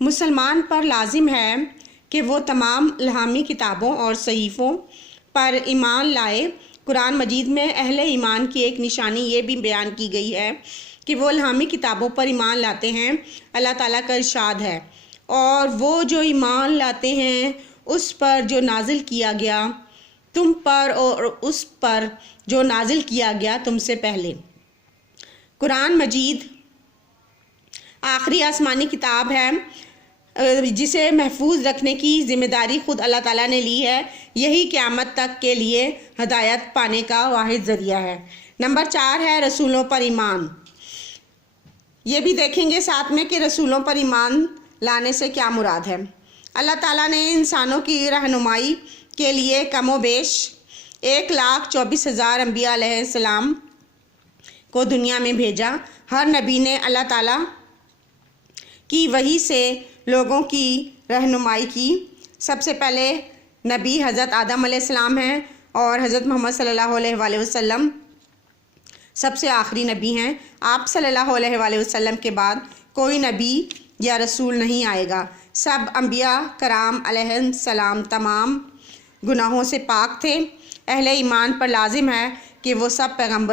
مسلمان پر لازم ہے کہ وہ تمام الہامی کتابوں اور صحیفوں پر ایمان لائے۔ قرآن مجید میں اہل ایمان کی ایک نشانی یہ بھی بیان کی گئی ہے کہ وہ الہامی کتابوں پر ایمان لاتے ہیں۔ اللہ تعالیٰ کا ارشاد ہے، اور وہ جو ایمان لاتے ہیں اس پر جو نازل کیا گیا تم پر اور اس پر جو نازل کیا گیا تم سے پہلے۔ قرآن مجید آخری آسمانی کتاب ہے جسے محفوظ رکھنے کی ذمہ داری خود اللہ تعالیٰ نے لی ہے۔ یہی قیامت تک کے لیے ہدایت پانے کا واحد ذریعہ ہے۔ نمبر 4 ہے رسولوں پر ایمان۔ یہ بھی دیکھیں گے ساتھ میں کہ رسولوں پر ایمان لانے سے کیا مراد ہے۔ اللہ تعالیٰ نے انسانوں کی رہنمائی کے لیے کم و بیش 1,24,000 انبیاء علیہ السلام کو دنیا میں بھیجا۔ ہر نبی نے اللہ تعالیٰ کی وحی سے لوگوں کی رہنمائی کی۔ سب سے پہلے نبی حضرت آدم علیہ السلام ہیں اور حضرت محمد صلی اللہ علیہ وآلہ وسلم سب سے آخری نبی ہیں۔ آپ صلی اللہ علیہ وآلہ وسلم کے بعد کوئی نبی یا رسول نہیں آئے گا۔ سب انبیاء کرام علیہ السلام تمام گناہوں سے پاک تھے۔ اہل ایمان پر لازم ہے کہ وہ سب پیغمبر